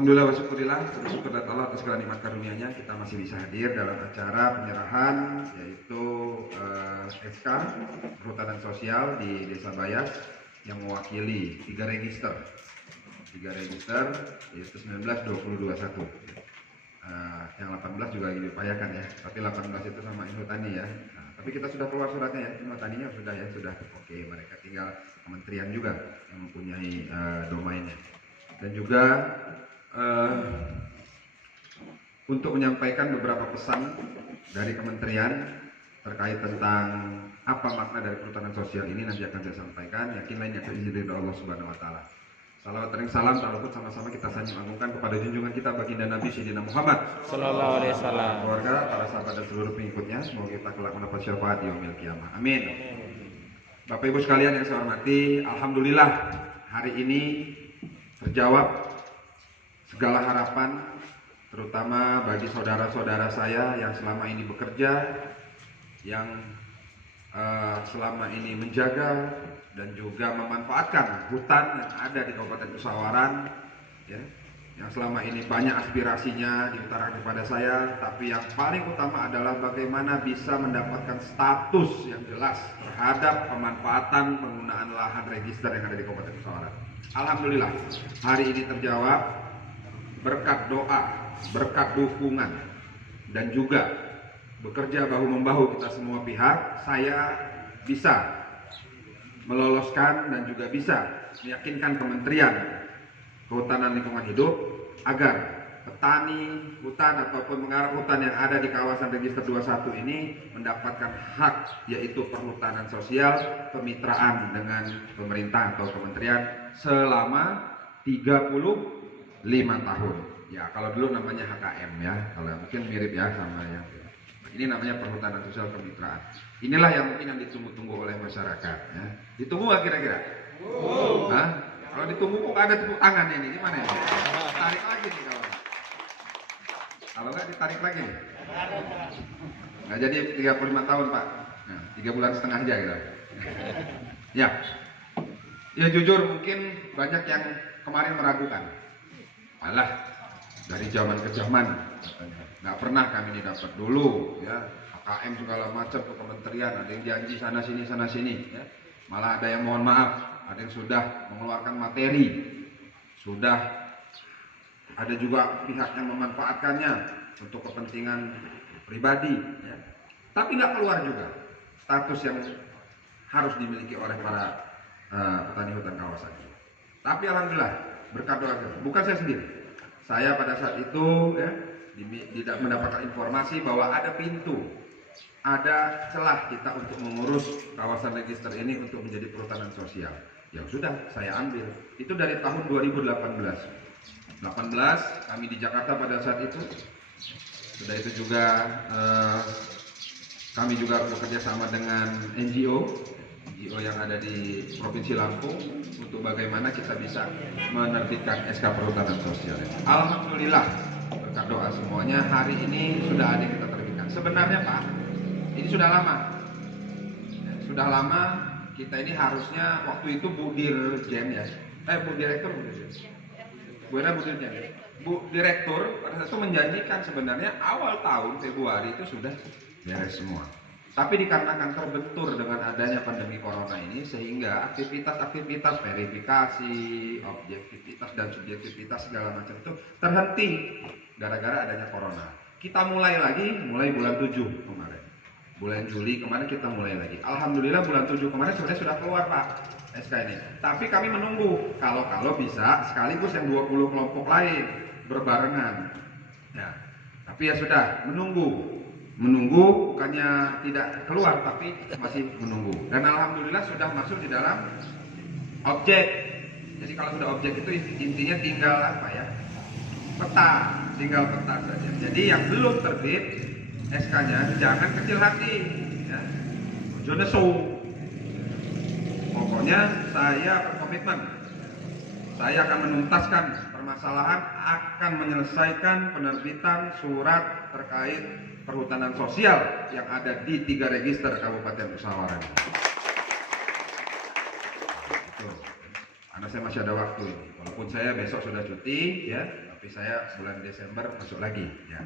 Alhamdulillah wa syukurillah, bersyukur kepada Allah atas segala nikmat karunia-Nya. Kita masih bisa hadir dalam acara penyerahan yaitu SK Perhutanan Sosial di Desa Bayas yang mewakili 3 register yaitu 19, 20, 21. Yang 18 juga lagi diupayakan ya, tapi 18 itu sama Infotani ya. Tapi kita sudah keluar suratnya ya, Infotaninya sudah oke, mereka tinggal kementerian juga yang mempunyai domainnya. Dan juga untuk menyampaikan beberapa pesan dari kementerian terkait tentang apa makna dari perhutanan sosial ini nanti akan saya sampaikan. Yakinlah ini akan izin dari Allah Subhanahu Wa Taala. Salawat dan salam talukut sama-sama kita sanjung agungkan kepada junjungan kita baginda Nabi Sayyidina Muhammad Sallallahu Alaihi Wasallam, keluarga, para sahabat dan seluruh pengikutnya. Semoga kita kelak mendapat syafaat di yaumil qiyamah. Amin. Bapak Ibu sekalian yang saya hormati, alhamdulillah hari ini terjawab segala harapan, terutama bagi saudara-saudara saya yang selama ini bekerja, yang selama ini menjaga dan juga memanfaatkan hutan yang ada di Kabupaten Pesawaran, ya, yang selama ini banyak aspirasinya diutarakan kepada saya, tapi yang paling utama adalah bagaimana bisa mendapatkan status yang jelas terhadap pemanfaatan penggunaan lahan register yang ada di Kabupaten Pesawaran. Alhamdulillah hari ini terjawab berkat doa, berkat dukungan, dan juga bekerja bahu-membahu kita semua pihak, saya bisa meloloskan dan juga bisa meyakinkan Kementerian Kehutanan Lingkungan Hidup agar petani hutan ataupun penggarap hutan yang ada di kawasan register 21 ini mendapatkan hak, yaitu perhutanan sosial kemitraan dengan pemerintah atau kementerian selama 35 tahun. Ya, kalau dulu namanya HKM ya, kalau mungkin mirip ya sama yang ini namanya perhutanan sosial kemitraan. Inilah yang mungkin yang ditunggu-tunggu oleh masyarakat ya. Ditunggu nggak kira-kira? Hah? Kalau ditunggu kok nggak ada tepuk tangannya ini, gimana ya? Tarik lagi nih kalau nggak ditarik lagi nih. Nggak jadi 35 tahun Pak. Nah, 3 bulan setengah aja gitu. Ya jujur mungkin banyak yang kemarin meragukan. Alah, dari zaman ke zaman nggak pernah kami ini dapat dulu ya, HKM segala macam ke kementerian, ada yang janji sana sini ya. Malah ada yang mohon maaf, ada yang sudah mengeluarkan materi, sudah ada juga pihak yang memanfaatkannya untuk kepentingan pribadi ya. Tapi nggak keluar juga status yang harus dimiliki oleh para petani hutan kawasan. Tapi alhamdulillah berkat doa, bukan saya sendiri. Saya pada saat itu ya, tidak mendapatkan informasi bahwa ada pintu, ada celah kita untuk mengurus kawasan register ini untuk menjadi perhutanan sosial. Yang sudah saya ambil itu dari tahun 2018 kami di Jakarta pada saat itu. Sudah itu juga kami juga bekerja sama dengan NGO yang ada di Provinsi Lampung untuk bagaimana kita bisa menerbitkan SK Perhutanan Sosial. Alhamdulillah berkat doa semuanya hari ini sudah ada yang kita terbitkan. Sebenarnya Pak, ini sudah lama kita ini harusnya waktu itu Bu Direktur pada saat itu menjanjikan sebenarnya awal tahun Februari itu sudah beres semua. Tapi dikarenakan terbentur dengan adanya pandemi corona ini sehingga aktivitas verifikasi, objektivitas dan subjektivitas segala macam itu terhenti gara-gara adanya corona. Kita mulai bulan 7 kemarin. Bulan Juli kemarin kita mulai lagi. Alhamdulillah bulan 7 kemarin sebenarnya sudah keluar Pak SK ini. Tapi kami menunggu kalau bisa sekaligus yang 20 kelompok lain berbarengan. Ya. Tapi ya sudah menunggu bukannya tidak keluar tapi masih menunggu, dan alhamdulillah sudah masuk di dalam objek. Jadi kalau sudah objek itu intinya tinggal peta saja. Jadi yang belum terbit SK-nya jangan kecil hati ya, jangan nesu. Pokoknya saya berkomitmen, saya akan menuntaskan permasalahan, akan menyelesaikan penerbitan surat terkait perhutanan sosial yang ada di 3 register Kabupaten Pesawaran. Karena saya masih ada waktu ini, walaupun saya besok sudah cuti ya, tapi saya bulan Desember masuk lagi ya.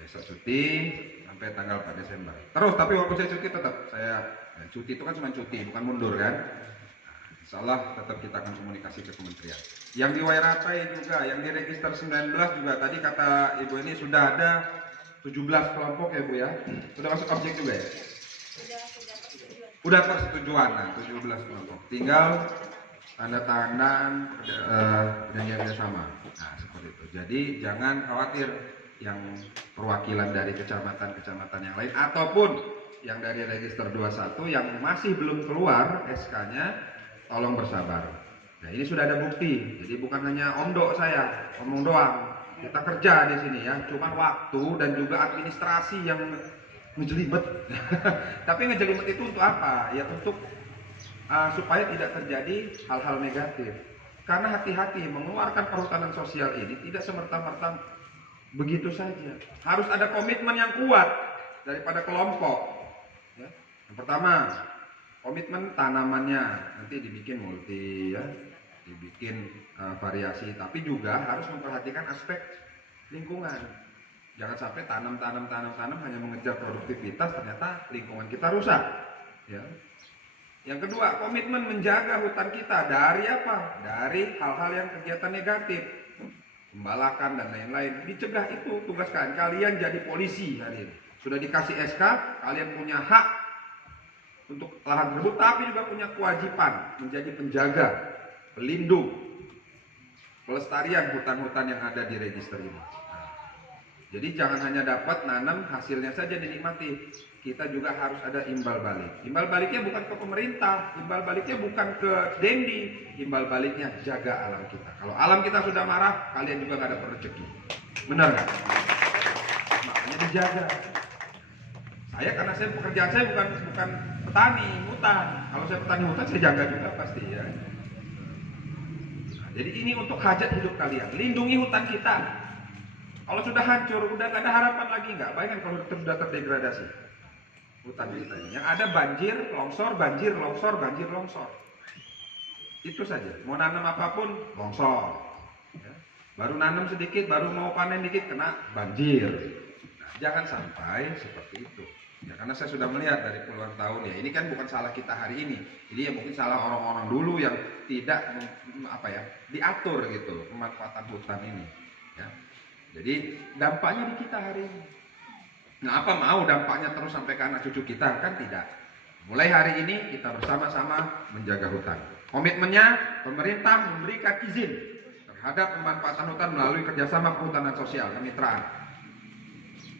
Besok cuti sampai tanggal 4 Desember. Terus tapi waktu saya cuti tetap saya cuti itu kan cuma cuti, bukan mundur kan. Insya Allah tetap kita akan komunikasi ke kementerian. Yang di Wairatai juga, yang di register 19 juga tadi kata Ibu ini sudah ada 17 kelompok ya Bu ya. Sudah masuk objek juga ya? Sudah persetujuan. Nah, 17 kelompok. Tinggal tanda tangan perjanjian kerjasama. Nah, seperti itu. Jadi jangan khawatir yang perwakilan dari kecamatan-kecamatan yang lain ataupun yang dari register 21 yang masih belum keluar SK-nya, tolong bersabar. Nah, ini sudah ada bukti. Jadi bukan hanya omdo saya, ngomong doang. Kita kerja di sini ya. Cuma waktu dan juga administrasi yang ngejelimet. Tapi ngejelimet itu untuk apa? Ya untuk supaya tidak terjadi hal-hal negatif. Karena hati-hati mengeluarkan perhutanan sosial ini tidak semerta-merta begitu saja. Harus ada komitmen yang kuat daripada kelompok. Ya. Yang pertama, komitmen tanamannya nanti dibikin multi ya, dibikin variasi, tapi juga harus memperhatikan aspek lingkungan. Jangan sampai tanam hanya mengejar produktivitas, ternyata lingkungan kita rusak. Ya. Yang kedua, komitmen menjaga hutan kita dari apa? Dari hal-hal yang kegiatan negatif, pembalakan dan lain-lain. Dicegah itu tugas kalian. Kalian jadi polisi hari ini. Sudah dikasih SK, kalian punya hak untuk lahan tersebut, tapi juga punya kewajiban menjadi penjaga, pelindung, pelestarian hutan-hutan yang ada di register ini. Nah, jadi jangan hanya dapat nanam hasilnya saja dinikmati, kita juga harus ada imbal balik. Imbal baliknya bukan ke pemerintah, imbal baliknya bukan ke Dendi, imbal baliknya jaga alam kita. Kalau alam kita sudah marah, kalian juga gak dapat rezeki. Benar nggak? Makanya dijaga. Karena saya pekerjaan saya bukan petani hutan. Kalau saya petani hutan saya jaga juga pasti ya. Nah, jadi ini untuk hajat hidup kalian. Lindungi hutan kita. Kalau sudah hancur, udah gak ada harapan lagi nggak? Bayangkan kalau sudah terdegradasi hutan kita ini. Yang ada banjir, longsor, banjir, longsor, banjir, longsor. Itu saja. Mau nanam apapun, longsor. Ya. Baru nanam sedikit, baru mau panen dikit, kena banjir. Nah, jangan sampai seperti itu. Ya, karena saya sudah melihat dari puluhan tahun ya, ini kan bukan salah kita hari ini. Jadi ya mungkin salah orang-orang dulu yang tidak diatur gitu pemanfaatan hutan ini. Ya. Jadi dampaknya di kita hari ini. Nah, apa mau dampaknya terus sampai ke anak cucu kita? Kan tidak. Mulai hari ini kita bersama-sama menjaga hutan. Komitmennya pemerintah memberikan izin terhadap pemanfaatan hutan melalui kerjasama perhutanan sosial kemitraan.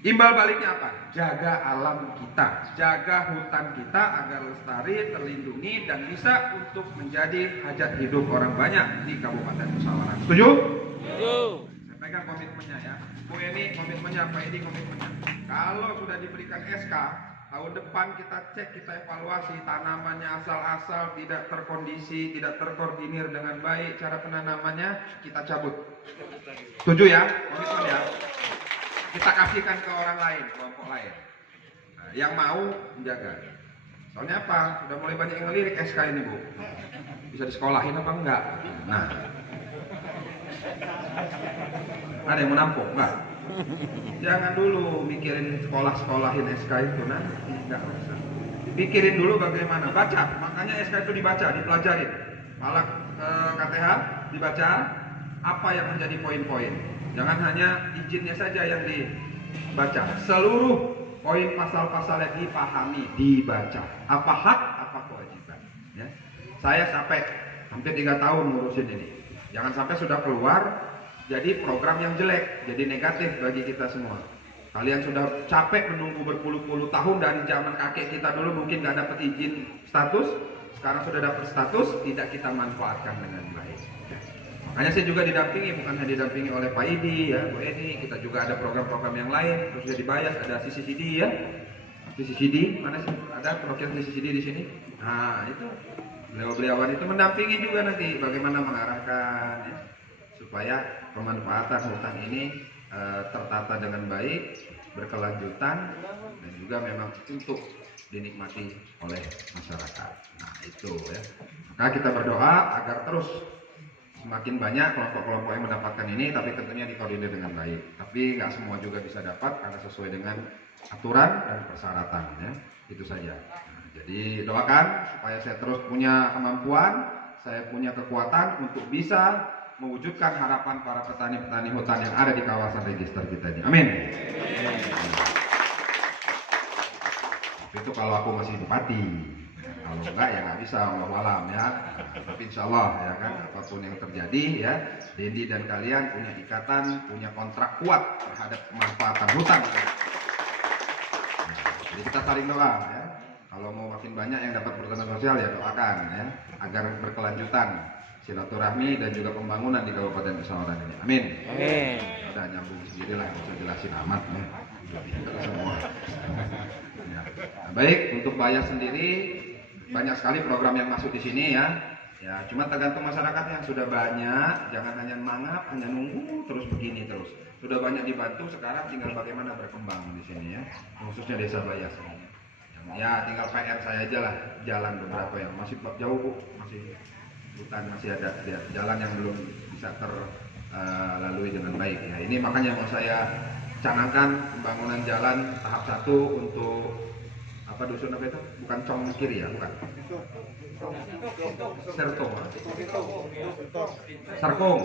Imbal baliknya apa? Jaga alam kita, jaga hutan kita agar lestari, terlindungi dan bisa untuk menjadi hajat hidup orang banyak di Kabupaten Pesawaran. Setuju? Setuju. Saya pegang komitmennya ya. Bu Eni komitmennya, Pak Edi komitmennya. Kalau sudah diberikan SK, tahun depan kita cek, kita evaluasi tanamannya asal-asal, tidak terkondisi, tidak terkoordinir dengan baik, cara penanamannya kita cabut. Setuju ya? Komitmen ya? Kita kasihkan ke orang lain, kelompok lain. Nah, yang mau menjaga. Soalnya apa? Sudah mulai banyak yang ngelirik SK ini Bu. Bisa disekolahin apa enggak? Nah, ada yang menampung enggak? Jangan dulu mikirin sekolah-sekolahin SK itu nanti, enggak usah. Pikirin dulu bagaimana. Baca, makanya SK itu dibaca, dipelajarin. Malah KTH dibaca apa yang menjadi poin-poin. Jangan hanya izinnya saja yang dibaca. Seluruh poin pasal-pasalnya dipahami, dibaca. Apa hak, apa kewajiban. Ya. Saya sampai hampir 3 tahun ngurusin ini. Jangan sampai sudah keluar jadi program yang jelek, jadi negatif bagi kita semua. Kalian sudah capek menunggu berpuluh-puluh tahun dari zaman kakek kita dulu mungkin nggak dapat izin status. Sekarang sudah dapat status, tidak kita manfaatkan dengan baik. Makanya saya juga didampingi, bukan hanya didampingi oleh Pak Idi, ya, Bu Edi, kita juga ada program-program yang lain, terus sudah dibayar, ada CCCD ya, CCCD, mana sih? Ada program CCCD di sini. Nah itu, beliau-beliauan itu mendampingi juga nanti bagaimana mengarahkan, ya, supaya pemanfaatan hutan ini tertata dengan baik, berkelanjutan, dan juga memang untuk dinikmati oleh masyarakat. Nah itu ya, maka kita berdoa agar terus semakin banyak kelompok-kelompok yang mendapatkan ini, tapi tentunya dikoordinir dengan baik. Tapi nggak semua juga bisa dapat karena sesuai dengan aturan dan persyaratan ya. Itu saja. Nah, jadi doakan supaya saya terus punya kemampuan, saya punya kekuatan untuk bisa mewujudkan harapan para petani-petani hutan yang ada di kawasan register kita ini. Amin. Itu kalau aku masih bupati. Kalau enggak ya nggak bisa, Allah alam ya. Tapi insya Allah ya kan, apapun yang terjadi ya, Dendi dan kalian punya ikatan, punya kontrak kuat terhadap kemanfaatan hutan. Jadi kita saling doa ya. Kalau mau makin banyak yang dapat perhutanan sosial ya doakan ya, agar berkelanjutan silaturahmi dan juga pembangunan di Kabupaten Pesawaran ini. Amin. Amin. Udah nyambung sendirilah, nggak usah jelasin amat ya. Semua. Ya. Nah, baik, untuk Bayas sendiri banyak sekali program yang masuk di sini ya. Ya, cuma tergantung masyarakat yang sudah banyak, jangan hanya mangap, hanya nunggu terus begini terus. Sudah banyak dibantu, sekarang tinggal bagaimana berkembang di sini ya, khususnya Desa Bayas ini. Ya, tinggal PR saya aja lah, jalan beberapa yang masih jauh Bu, masih hutan, masih ada jalan yang belum bisa terlalui dengan baik ya. Ini makanya mau saya canangkan pembangunan jalan tahap 1 untuk apa dusun apa itu? Bukan Cong Kiri ya, bukan. Sertong. Sarkong.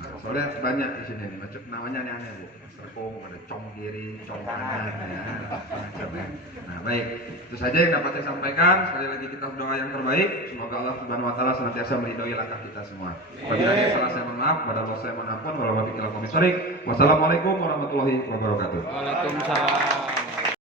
Nah, soalnya banyak di sini nih, macam namanya aneh-aneh Bu. Serkong, ada Cong Kiri, Cong Kanan ya. Macam ya. Nah, baik. Itu saja yang dapat saya sampaikan. Sekali lagi kita doa yang terbaik. Semoga Allah Subhanahu wa taala senantiasa meridhoi langkah kita semua. Apabila ada salah saya mohon maaf, pada Allah saya mohon ampun. Wassalamualaikum warahmatullahi wabarakatuh. Waalaikumsalam.